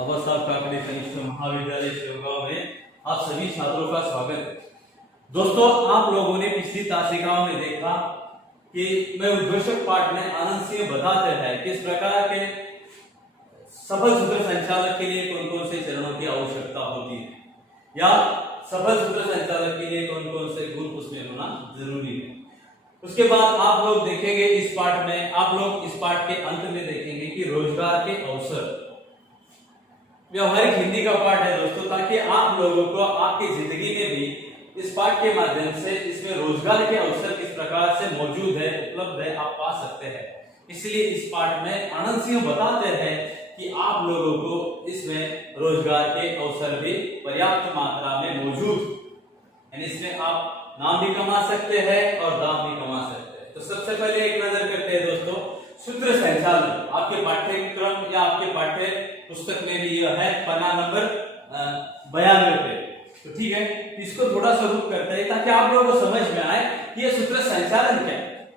बाबा साहब काकड़े कनिष्ठ महाविद्यालय शिवगांव में आप सभी छात्रों का स्वागत है। दोस्तों, आप लोगों ने पिछली तासिकाओं में देखा कि मैं उद्घोषक पाठ में आनंद सिंह बताते हैं किस प्रकार के सफल सूत्र संचालक के लिए कौन कौन से चरणों की आवश्यकता होती है या सफल सूत्र संचालक के लिए कौन कौन से गुण उसमें होना जरूरी है। उसके बाद आप लोग देखेंगे इस पाठ में, आप लोग इस पाठ के अंत में देखेंगे कि रोजगार के अवसर। व्यवहारिक हिंदी का पाठ है दोस्तों, ताकि आप लोगों को आपकी जिंदगी में भी इस पाठ के माध्यम से इसमें रोजगार के अवसर किस प्रकार से मौजूद है, उपलब्ध है, आप पा सकते हैं। इसलिए इस पाठ में आनंद सिंह बताते हैं कि आप लोगों को इसमें रोजगार के अवसर भी पर्याप्त मात्रा में मौजूद, यानी इसमें आप नाम भी कमा सकते हैं और दाम भी कमा सकते हैं। तो सबसे पहले एक नजर करते हैं दोस्तों सूत्र संचालन। आपके पाठ्यक्रम या आपके पाठ्य पुस्तक में भी यह है पन्ना नंबर 92 पे। तो ठीक है, इसको थोड़ा सा रुक करते हैं ताकि आप लोगों को समझ में आए कि यह सूत्र संचालन क्या है।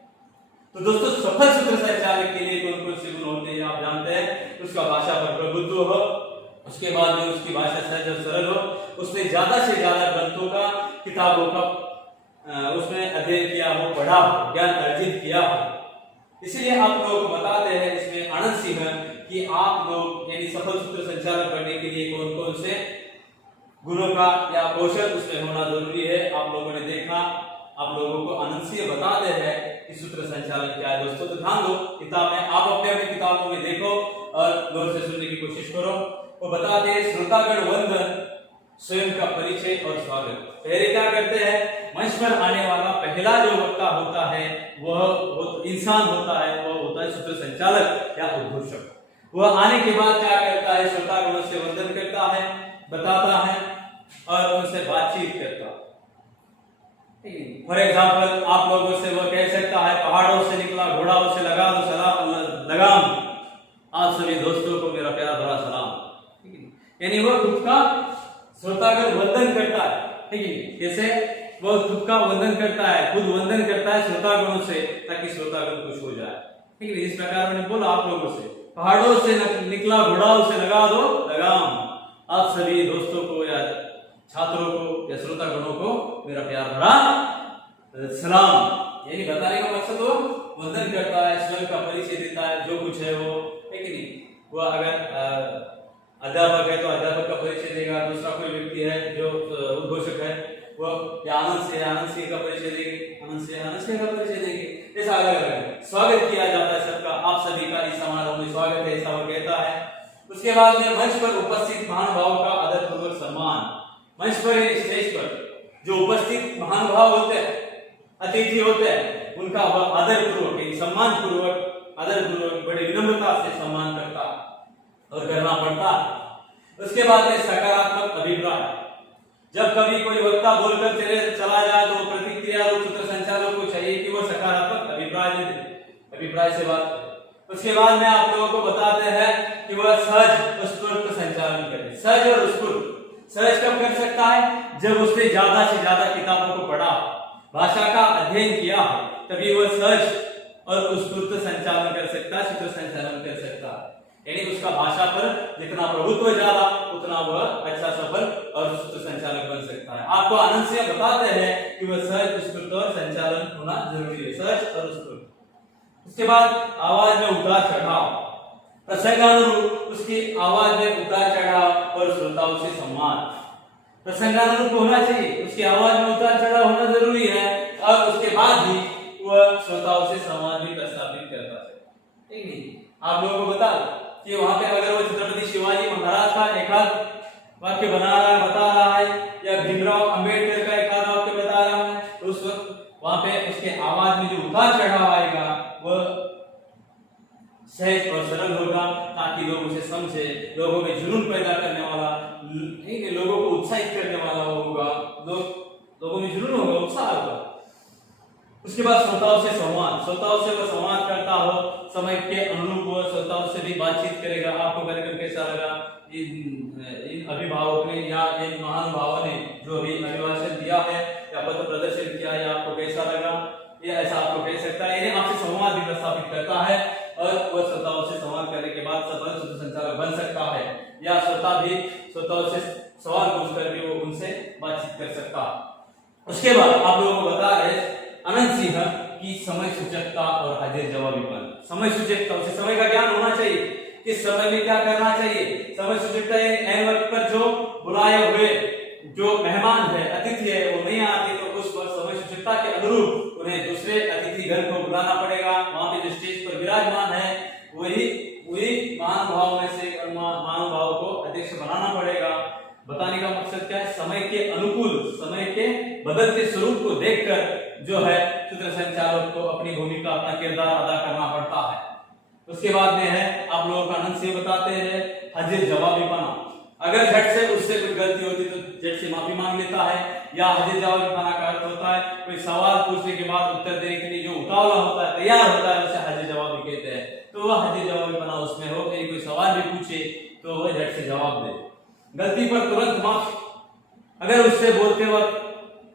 तो दोस्तों, सफल सूत्र संचालक के लिए कौन कौन से गुण होते हैं आप जानते हैं। उसका भाषा पर प्रभुत्व हो, उसके बाद में उसकी भाषा सहज और सरल हो, उसने ज्यादा से ज्यादा ग्रंथों का, किताबों का उसमें अध्ययन किया हो, पढ़ा हो, ज्ञान अर्जित किया हो। इसलिए आप लोग बताते हैं इसमें आनंद सिंह कि आप लोग यानी सफल सूत्र संचालन करने के लिए कौन कौन से गुणों का या कौशल उसमें होना जरूरी है। आप लोगों ने देखा, आप लोगों को आनंद सिंह बताते हैं कि सूत्र संचालन क्या है। दोस्तों, तो ध्यान दो, किताब में आप अपने अपने किताबों में देखो और गौर से सुनने की कोशिश करो। वो बताते हैं श्रोतागण वंदन, स्वयं का परिचय और स्वागत। पहले क्या करते हैं, मंच पर आने वाला पहला जो वक्ता होता है वह इंसान होता है, वह होता है सूत्र संचालक या उद्घोषक। वह आने के बाद क्या करता है, श्रोतागणों से वंदन करता है, बताता है और उनसे बातचीत करता है। फॉर एग्जाम्पल, आप लोगों से वह कह सकता है, पहाड़ों से निकला घोड़ाओं से लगा दो सलाम लगाम, आप सभी दोस्तों को मेरा प्यार भरा सलाम। यानी वह खुद का श्रोतागण वंदन करता है, ठीक है। कैसे वह खुद का वंदन करता है, खुद वंदन करता है श्रोतागणों से, ताकि श्रोतागण खुश हो जाए, ठीक है। इस प्रकार उन्होंने बोला आप लोगों से, पहाड़ों से निकला घोड़ाओं से लगा दो लगाम, आप सभी दोस्तों को या छात्रों को या श्रोतागणों को मेरा प्यार भरा सलाम। यानी बताने का मकसद वो वंदन करता है, स्वयं का परिचय देता है, जो कुछ है वो, है कि नहीं। वह अगर अध्यापक है तो अध्यापक का परिचय देगा, दूसरा कोई व्यक्ति है जो उद्घोषक है वह आनंद सिंह का परिचय देंगे, आनंद सिंह का परिचय देंगे। ऐसा अलग अलग स्वागत किया जाता है सबका, आप सभी का इस समारोह में स्वागत है, ऐसा वो कहता है। उसके बाद में मंच पर उपस्थित महानुभाव का आदरपूर्वक सम्मान। मंच पर स्टेज पर जो उपस्थित महानुभाव होते हैं, अतिथि होते हैं, उनका आदरपूर्वक सम्मान पूर्वक, आदरपूर्वक बड़ी विनम्रता से सम्मान करता और करना पड़ता। उसके बाद में सकारात्मक अभिप्राय। जब कभी कोई वक्ता बोलकर चला जाए तो प्रतिक्रिया रूप सूत्र संचालक को चाहिए कि वो सकारात्मक अभिप्राय दे, अभिप्राय से बात करे। उसके बाद में आप लोगों को बताते हैं कि वह सहज और स्फूर्त संचालन करे। सहज और स्फूर्त, सहज कब कर सकता है, जब उसने ज्यादा से ज्यादा किताबों को पढ़ा, भाषा का अध्ययन किया हो, तभी वह सहज और स्फूर्त संचालन कर सकता है, सूत्र संचालन कर सकता है। यानी उसका भाषा पर जितना प्रभुत्व ज्यादा उतना वह अच्छा सफल और सूत्र संचालक बन सकता है। आपको आनंद से बताते हैं कि वह सहज, स्फूर्त और संचालन होना जरूरी है, सहज और स्फूर्त। उसके बाद आवाज में उतार चढ़ाव, प्रसंगानुरूप उसकी आवाज में उतार चढ़ाव और श्रोताओं से सम्मान। प्रसंगानुरूप होना चाहिए, उसकी आवाज में उतार चढ़ाव होना जरूरी है और उसके बाद ही वह श्रोताओं से सम्मान भी प्रस्तावित करता है, ठीक है। आप लोगों को बता कि वहां पे अगर वो छत्रपति शिवाजी महाराज का एक आध वाक्य बता रहा है या भीमराव अंबेडकर का एक आध वाक्य बता रहा है, तो उस वक्त वहां पे उसके आवाज में जो उतार चढ़ाव आएगा वह सहज और सरल होगा, ताकि लोग उसे समझे, लोगों में जुनून पैदा करने वाला, लोगों को उत्साहित करने वाला होगा, लोगों में जुनून होगा, उत्साह होगा। उसके बाद श्रोताओं से संवाद, श्रोताओं से वह संवाद करता हो, समय के अनुरूप वह श्रोताओं से भी बातचीत करेगा। आपको कार्यक्रम कैसा लगा, इन अभिभावक ने या इन महानुभावों ने जो भी अभिभाषण दिया है या पत्र प्रदर्शन किया है, आपको कैसा लगा, ये ऐसा आपको कह सकता है। यानी आपसे संवाद भी प्रस्तावित करता है और वह श्रोताओं से संवाद करने के बाद सफल सूत्र संचालक बन सकता है। या श्रोताओं से सवाल पूछ करके वो उनसे बातचीत कर सकता। उसके बाद आप लोगों को बता रहे अनंत सिंह की समय सूचकता और हाजिर जवाबीपन। समय सूचकता, उसे समय का ज्ञान होना चाहिए, किस समय में क्या करना चाहिए। समय सूचकता एन वक्त पर जो बुलाए हुए जो मेहमान है, अतिथि है, वो नहीं आते तो उस वक्त समय सूचकता के अनुरूप उन्हें दूसरे अतिथि घर को बुलाना पड़ेगा। वहां पे जो स्टेज पर विराजमान है वही महानुभाव में से महानुभाव को अध्यक्ष बनाना पड़ेगा। बताने का मकसद क्या है, समय के अनुकूल, समय के बदलते स्वरूप को देखकर जो है सूत्र संचालक को अपनी भूमिका, अपना किरदार अदा करना पड़ता है। उसके बाद में है आप लोगों का आनंद से बताते हैं हाजिर जवाबीपना। अगर झट से उससे कोई गलती होती तो झट से माफी मांग लेता है, या हाजिर जवाबीपना का अर्थ होता है कोई सवाल पूछने के बाद उत्तर देने के लिए जो उतावला होता है, तैयार होता है, उसे हाजिर जवाबी कहते हैं। तो वह हाजिर जवाबीपना उसमें हो, यदि कोई सवाल भी पूछे तो वह झट से जवाब दे। गलती पर तुरंत माफी, अगर उससे बोलते वक्त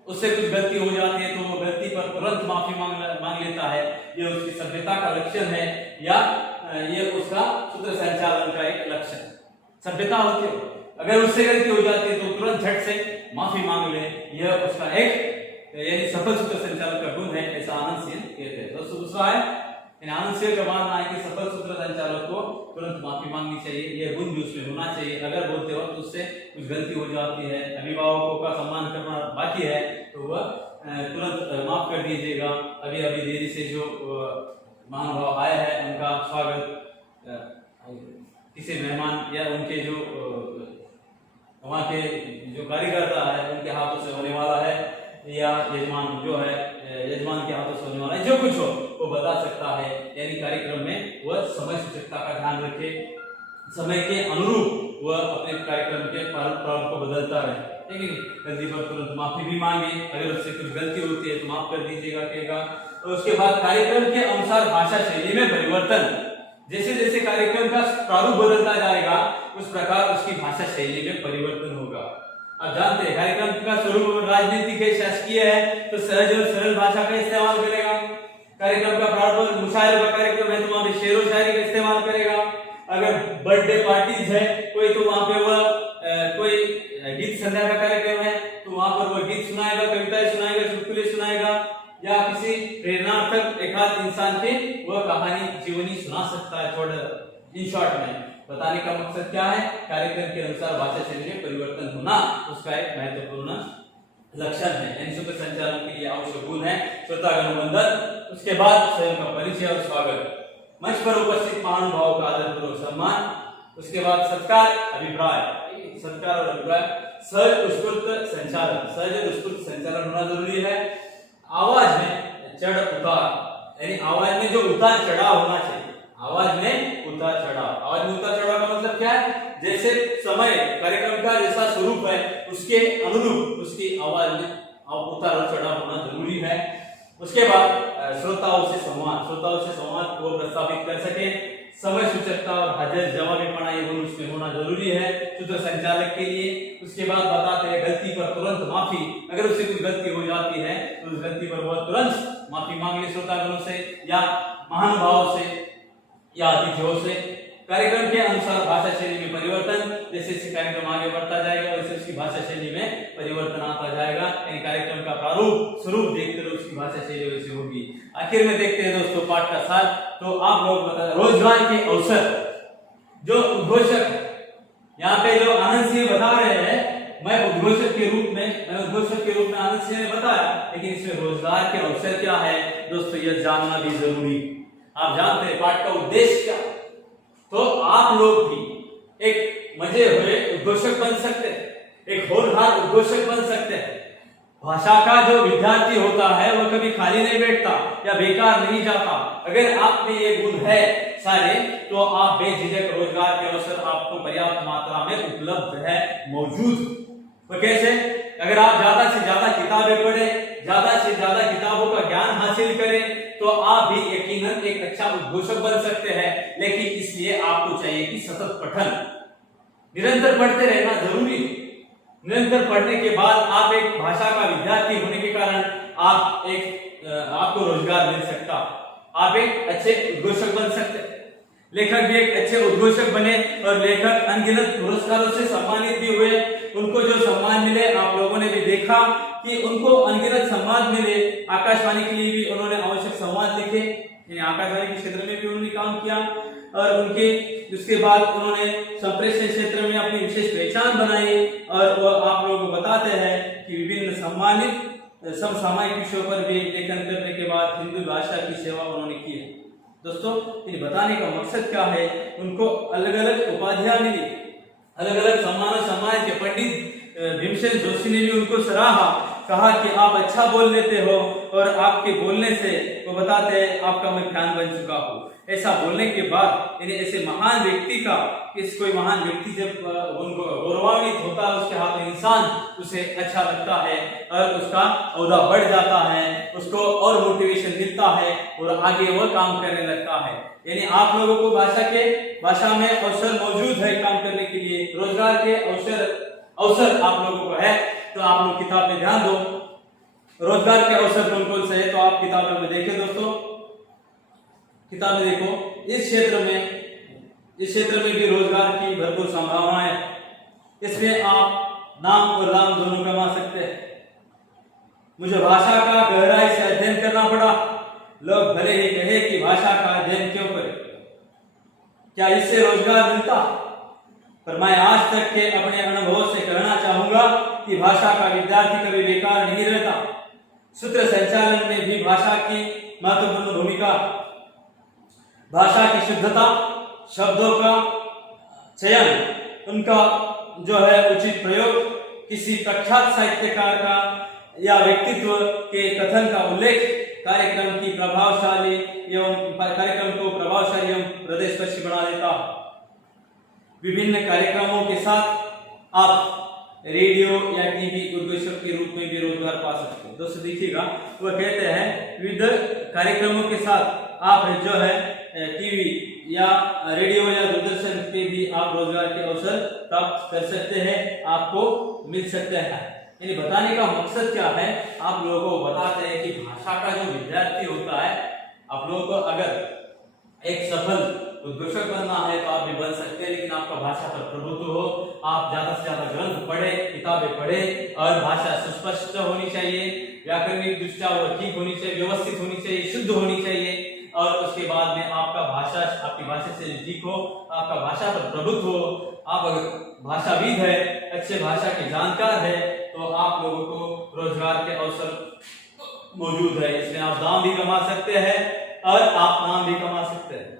उससे कुछ गलती हो जाती है तो वो गलती पर तुरंत माफी मांग लेता है। ये उसकी सभ्यता का लक्षण है, या ये उसका सूत्र संचालन का एक लक्षण सभ्यता होती है। अगर उससे गलती हो जाती है तो तुरंत झट से माफी मांग ले, यह उसका एक यानी सफल सूत्र संचालन का गुण है, ऐसा आनंद सिंह कहते हैं। दोस्तों दूसरा है आनंद सिंह का मानना है कि सफल सूत्र संचालक को तुरंत माफी मांगनी चाहिए, यह गुण भी उसमें होना चाहिए। अगर बोलते वक्त उससे कुछ गलती हो जाती है, अभिभावकों का सम्मान करना बाकी है तो वह तुरंत माफ कर दीजिएगा। अभी देरी से जो महानुभाव आए हैं उनका स्वागत किसी मेहमान या उनके जो वहाँ के जो कार्यकर्ता है उनके हाथों से होने वाला है, या यजमान जो है यजमान के हाथों से होने वाला है, जो कुछ हो वो बता सकता है। यानी कार्यक्रम में वह समय सूचकता का ध्यान रखे, समय के अनुरूप वह अपने कार्यक्रम के प्रारूप को बदलता रहे। ठीक है, गलती पर तुरंत माफी भी मांगे, अगर उससे कुछ गलती होती है तो माफ कर दीजिएगा कहेगा। तो उसके बाद कार्यक्रम के अनुसार भाषा शैली में परिवर्तन, जैसे जैसे कार्यक्रम का प्रारूप बदलता जाएगा उस प्रकार उसकी भाषा शैली में परिवर्तन होगा। आप जानते हैं कार्यक्रम का स्वरूप राजनीतिक है, शासकीय है, तो सहज और सरल भाषा का इस्तेमाल करेगा। कार्यक्रम का प्रारूप मुशायरे का कार्यक्रम है तो वहां पे शेर व शायरी का इस्तेमाल करेगा। अगर बर्थडे पार्टीज है कोई तो वहां पे वह कोई गीत संध्या का कार्यक्रम है तो वहां पर वह गीत सुनाएगा, कविताएं सुनाएगा, चुटकुले सुनाएगा, या किसी प्रेरणात्मक एकाध इंसान की वह कहानी जीवनी सुना सकता है। थोड़ा इन शॉर्ट में बताने का मकसद क्या है, कार्यक्रम के अनुसार भाषा शैली में परिवर्तन होना उसका एक महत्वपूर्ण लक्षण है, यानी सूत्र संचालन के लिए आवश्यक गुण है। श्रोतागण वंदन। उसके बाद स्वयं का परिचय और स्वागत, मंच पर उपस्थित महानुभावों का आदरपूर्वक सम्मान, उसके बाद सत्कार, अभिप्राय, सत्कार और अभिप्राय, सहज उत्स्फूर्त संचालन, सहज उत्स्फूर्त संचालन होना जरूरी है। आवाज में चढ़ उतार, यानी आवाज में जो उतार चढ़ाव होना चाहिए, आवाज में उतार चढ़ाव। आवाज में उतार चढ़ाव का मतलब क्या है, जैसे समय कार्यक्रम का जैसा स्वरूप है उसके अनुरूप उसकी आवाज में उतार और चढ़ाव होना जरूरी है। उसके बाद श्रोताओं से संवाद को प्रस्तावित कर सके। समय सूचकता और हाजिर जवाबीपना ये गुण उसमें होना जरूरी है सूत्र संचालक के लिए। उसके बाद बताते हैं गलती पर तुरंत माफी, अगर उससे कोई गलती हो जाती है तो उस गलती पर बहुत तुरंत माफी मांग ले श्रोतागणों से या महानुभावों से या अतिथियों से। कार्यक्रम के अनुसार भाषा शैली में परिवर्तन, जैसे जैसे कार्यक्रम आगे बढ़ता जाएगा वैसे उसकी भाषा शैली में परिवर्तन आता जाएगा, यानी कार्यक्रम का प्रारूप स्वरूप देखते हुए उसकी भाषा शैली वैसे होगी। आखिर में देखते हैं दोस्तों पाठ का सार। तो आप लोग बता रोजगार के अवसर, जो उद्घोषक यहाँ पे जो आनंद सिंह बता रहे हैं, मैं उद्घोषक के रूप में आनंद सिंह ने बताया, लेकिन इसमें रोजगार के अवसर क्या है दोस्तों यह जानना भी जरूरी। आप जानते हैं पाठ का उद्देश्य क्या, तो आप लोग भी एक मजे हुए उद्घोषक बन सकते हैं, एक होनहार उद्घोषक बन सकते हैं। भाषा का जो विद्यार्थी होता है वह कभी खाली नहीं बैठता या बेकार नहीं जाता। अगर आप में ये गुण है सारे तो आप बेझिझक रोजगार के अवसर आपको पर्याप्त मात्रा में उपलब्ध है, मौजूद। तो कैसे, अगर आप ज्यादा से ज्यादा किताबें पढ़ें, ज्यादा से ज्यादा किताबों का ज्ञान हासिल करें तो आप भी यकीनन एक अच्छा उद्घोषक बन सकते हैं। लेकिन इसलिए आपको चाहिए कि सतत पठन, निरंतर पढ़ते रहना जरूरी। निरंतर पढ़ने के बाद आप एक भाषा का विद्यार्थी होने के कारण आपको रोजगार मिल सकता, आप एक अच्छे उद्घोषक बन सकते। लेखक भी एक अच्छे उद्घोषक बने और लेखक अनगिनत पुरस्कारों से सम्मानित भी हुए। उनको जो सम्मान मिले आप लोगों ने भी देखा कि उनको अनगिनत सम्मान मिले। आकाशवाणी के लिए भी उन्होंने आवश्यक संवाद लिखे, आकाशवाणी के क्षेत्र में भी उन्होंने काम किया और उनके उसके बाद उन्होंने संप्रेषण क्षेत्र में अपनी विशेष पहचान बनाई। और वो आप लोगों को बताते हैं कि विभिन्न सम्मानित समसामयिक विषयों पर भी लेखन करने के बाद हिंदी भाषा की सेवा उन्होंने की है। दोस्तों ये बताने का मकसद क्या है, उनको अलग अलग उपाधियां मिली, अलग अलग सम्मान के पंडित भीमसेन जोशी ने भी उनको सराहा, कहा कि आप अच्छा बोल लेते हो और आपके बोलने से वो बताते हैं आपका मैं फैन बन चुका हूँ। ऐसा बोलने के बाद यानी ऐसे महान व्यक्ति का कोई महान व्यक्ति जब उनको गौरवान्वित होता है, उसके हाथों इंसान उसे अच्छा लगता है और उसका औहदा बढ़ जाता है, उसको और मोटिवेशन मिलता है और आगे वो काम करने लगता है। यानी आप लोगों को भाषा में अवसर मौजूद है काम करने के लिए, रोजगार के अवसर आप लोगों को है, तो आप लोग किताब में ध्यान दो। रोजगार के अवसर कौन कौन से है तो आप किताबों में देखें। दोस्तों किताब में देखो, इस क्षेत्र में भी रोजगार की भरपूर संभावनाएं है। इसमें आप नाम और राम दोनों कमा सकते हैं। मुझे भाषा का गहराई से अध्ययन करना पड़ा, लोग भले ही कहे कि भाषा का अध्ययन क्यों करें, क्या इससे रोजगार मिलता? पर मैं आज तक के अपने अनुभव से कहना चाहूंगा कि भाषा का विद्यार्थी कभी बेकार नहीं रहता। सूत्र संचालन में भी भाषा की महत्वपूर्ण भूमिका। भाषा की शुद्धता, शब्दों का चयन, उनका जो है उचित प्रयोग, किसी प्रख्यात साहित्यकार का या व्यक्तित्व के कथन का उल्लेख कार्यक्रम को प्रभावशाली एवं हृदयस्पर्शी बना देता है। विभिन्न कार्यक्रमों के साथ आप रेडियो या टीवी उद्घोषक के रूप में भी रोजगार पा सकते हैं। दोस्तों देखिएगा, वो कहते हैं विविध कार्यक्रमों के साथ आप जो है टीवी या रेडियो या दूरदर्शन पे भी आप रोजगार के अवसर प्राप्त कर सकते हैं, आपको मिल सकते हैं। यानी बताने का मकसद क्या है, आप लोगों को बताते हैं कि भाषा का जो विद्यार्थी होता है, आप लोगों को अगर एक सफल उद्घोषक बनना है तो आप भी बन सकते हैं, लेकिन आपका भाषा पर प्रभुत्व हो, आप ज्यादा से ज्यादा ग्रंथ पढ़े, किताबें पढ़े और भाषा सुस्पष्ट होनी चाहिए, व्याकरणिक दृष्टया वो ठीक होनी चाहिए, व्यवस्थित होनी चाहिए, शुद्ध होनी चाहिए। और उसके बाद में आपकी भाषा से ठीक हो, आपका भाषा पर प्रभुत्व हो, आप अगर भाषाविद है, अच्छे भाषा के जानकार है, तो आप लोगों को रोजगार के अवसर मौजूद है। इसमें आप दाम भी कमा सकते हैं और आप नाम भी कमा सकते हैं।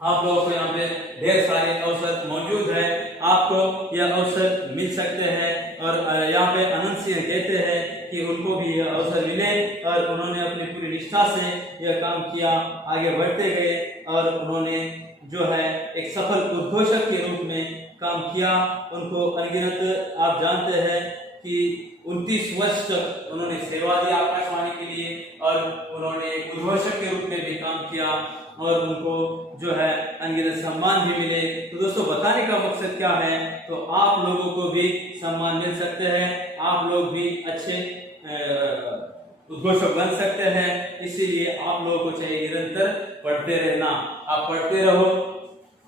आप लोगों को यहाँ पे ढेर सारे अवसर मौजूद है, आपको यह अवसर मिल सकते हैं। और यहाँ पे अनंत सिंह कहते हैं कि उनको भी यह अवसर मिले और उन्होंने अपनी पूरी निष्ठा से यह काम किया, आगे बढ़ते गए और उन्होंने जो है एक सफल उद्घोषक के रूप में काम किया। उनको अनगिनत आप जानते हैं कि 29 वर्ष तक उन्होंने सेवा दी आकाशवाणी के लिए और उन्होंने उद्घोषक के रूप में भी काम किया और उनको जो है अनगिनत सम्मान भी मिले। तो दोस्तों बताने का मकसद क्या है, तो आप लोगों को भी सम्मान मिल सकते हैं, आप लोग भी अच्छे उद्घोषक बन सकते हैं। इसीलिए आप लोगों को चाहिए निरंतर पढ़ते रहना। आप पढ़ते रहो,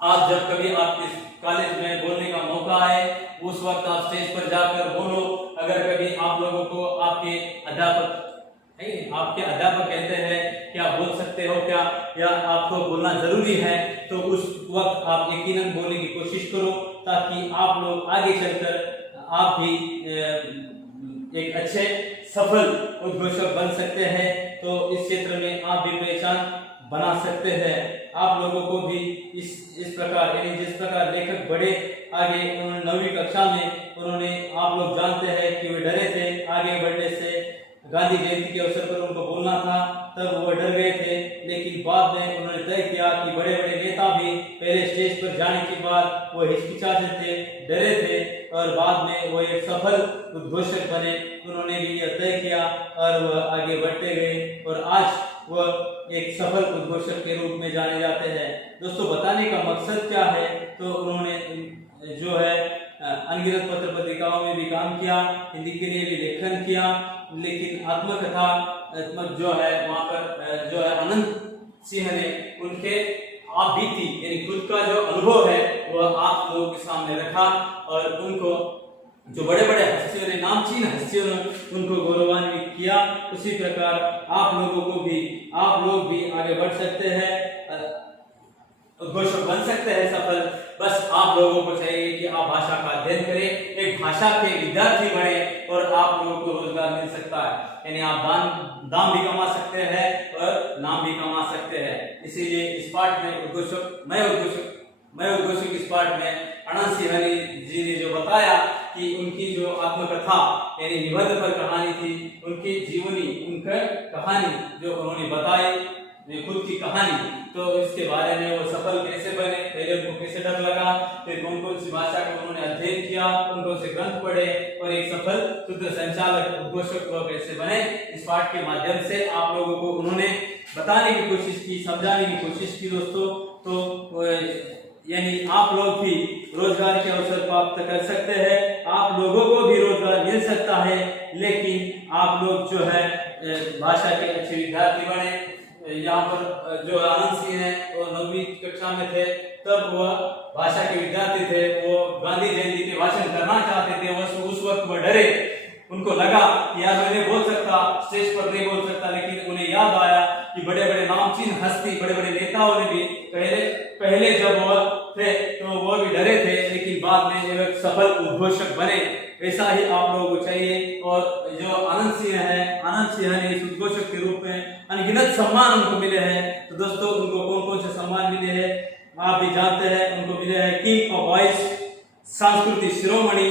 आप जब कभी आपके कॉलेज में बोलने का मौका आए उस वक्त आप स्टेज पर जाकर बोलो। अगर कभी आप लोगों को आपके अध्यापक कहते हैं कि आप बोल सकते हो क्या या आपको बोलना जरूरी है, तो उस वक्त आप यकीनन बोलने की कोशिश करो, ताकि आप लोग आगे चलकर आप भी एक अच्छे सफल उद्घोषक बन सकते हैं। तो इस क्षेत्र में आप भी पहचान बना सकते हैं। आप लोगों को भी इस प्रकार यानी जिस प्रकार लेखक बढ़े आगे, उन्होंने 9वीं कक्षा में उन्होंने आप लोग जानते हैं कि वे डरे थे आगे बढ़ने से। गांधी जयंती के अवसर पर उनको बोलना था, तब वो डर गए थे, लेकिन बाद में उन्होंने तय किया कि बड़े बड़े नेता भी पहले स्टेज पर जाने के बाद वो हिचकिचाते थे, डरे थे और बाद में वो एक सफल उद्घोषक बने। उन्होंने भी यह तय किया और वह आगे बढ़ते गए और आज वह एक सफल उद्घोषक के रूप में जाने जाते हैं। दोस्तों बताने का मकसद क्या है, तो उन्होंने जो है अनगिनत पत्र पत्रिकाओं में भी काम किया, हिंदी के लिए भी लेखन किया, लेकिन आत्मकथा जो है वहां पर जो है अनंत सिंह ने उनके आप बीती यानी खुद का जो अनुभव है वह आप लोगों के सामने रखा और उनको जो बड़े बड़े हस्तियों ने, नामचीन हस्तियों ने उनको गौरवान्वित किया, उसी प्रकार आप लोग भी आगे बढ़ सकते हैं, उद्घोषक बन सकते हैं सफल। बस आप लोगों को चाहिए कि आप भाषा का अध्ययन करें, एक भाषा के विद्यार्थी बने और आप लोगों को रोजगार मिल सकता है, यानी आप दाम भी कमा सकते हैं और नाम भी कमा सकते हैं। इसीलिए इस पाठ में मैं उद्घोषक इस पाठ में अनंत सिंहानी जी ने जो बताया कि उनकी जो आत्मकथा यानी निबंध पर कहानी थी, उनकी जीवनी, उनका कहानी जो उन्होंने बताई, खुद की कहानी, तो इसके बारे में वो सफल कैसे बने, पहले उनको कैसे डर लगा, फिर कौन कौन सी भाषा का उन्होंने अध्ययन किया, कौन कौन से ग्रंथ पढ़े और एक सफल शुद्ध संचालक उद्घोषक वो कैसे बने। इस पाठ के माध्यम से आप लोगों को उन्होंने बताने की कोशिश की, समझाने की कोशिश की दोस्तों। तो यानी आप लोग भी रोजगार के अवसर प्राप्त कर सकते हैं, आप लोगों को भी रोजगार मिल सकता है, लेकिन आप लोग जो है भाषा के अच्छे विद्यार्थी बने। यहाँ पर जो आनंद सिंह है वो 9वीं कक्षा में थे, तब वह भाषा के विद्यार्थी थे, वो गांधी जयंती के भाषण करना चाहते थे, वो उस वक्त वह डरे, उनको लगा कि यार मैं नहीं बोल सकता, स्टेज पर नहीं बोल सकता, लेकिन उन्हें याद आया कि बड़े बड़े नामचीन हस्ती, बड़े बड़े नेताओं ने भी पहले जब वह थे तो वो भी डरे थे, लेकिन बाद में एक सफल उद्घोषक बने। ऐसा ही आप लोगों को चाहिए। और जो आनंद सिंह ने इस उद्घोषक के रूप में अनगिनत सम्मान उनको मिले हैं। तो दोस्तों उनको कौन कौन से सम्मान मिले हैं आप भी जानते हैं। उनको मिले हैं किंग ऑफ वॉइस, सांस्कृतिक शिरोमणि,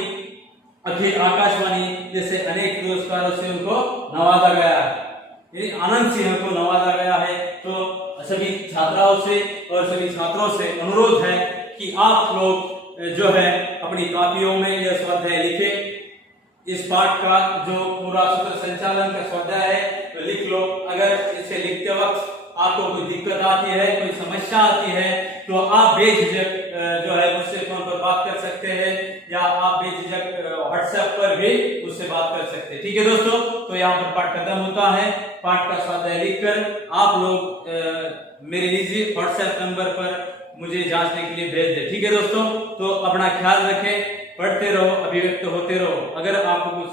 अखिल आकाशवाणी जैसे अनेक पुरस्कारों से उनको नवाजा गया है। आनंद सिंह को नवाजा गया है। तो सभी छात्राओं से और सभी छात्रों से अनुरोध है कि आप लोग जो है अपनी कापियों में यह स्वाध्याय लिखें। इस पाठ का जो पूरा सूत्र संचालन का स्वाध्याय है तो लिख लो। अगर इसे लिखते वक्त आपको कोई दिक्कत आती है, कोई समस्या आती है, तो आप बेझिझक जो है मुझसे फोन पर बात कर सकते हैं या आप बेझिझक व्हाट्सएप पर भी मुझसे बात कर सकते हैं। ठीक है दोस्तों, तो यहाँ पर पाठ खत्म होता है। पाठ का स्वाध्याय लिखकर आप लोग मेरे निजी व्हाट्सएप नंबर पर मुझे जांचने के लिए भेज दें। ठीक है दोस्तों, तो अपना ख्याल रखें, पढ़ते रहो, अभिव्यक्त होते रहो। अगर आपको कुछ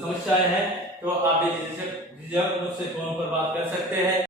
समस्याएं हैं तो आप बेझिझक मुझसे फोन पर बात कर सकते हैं।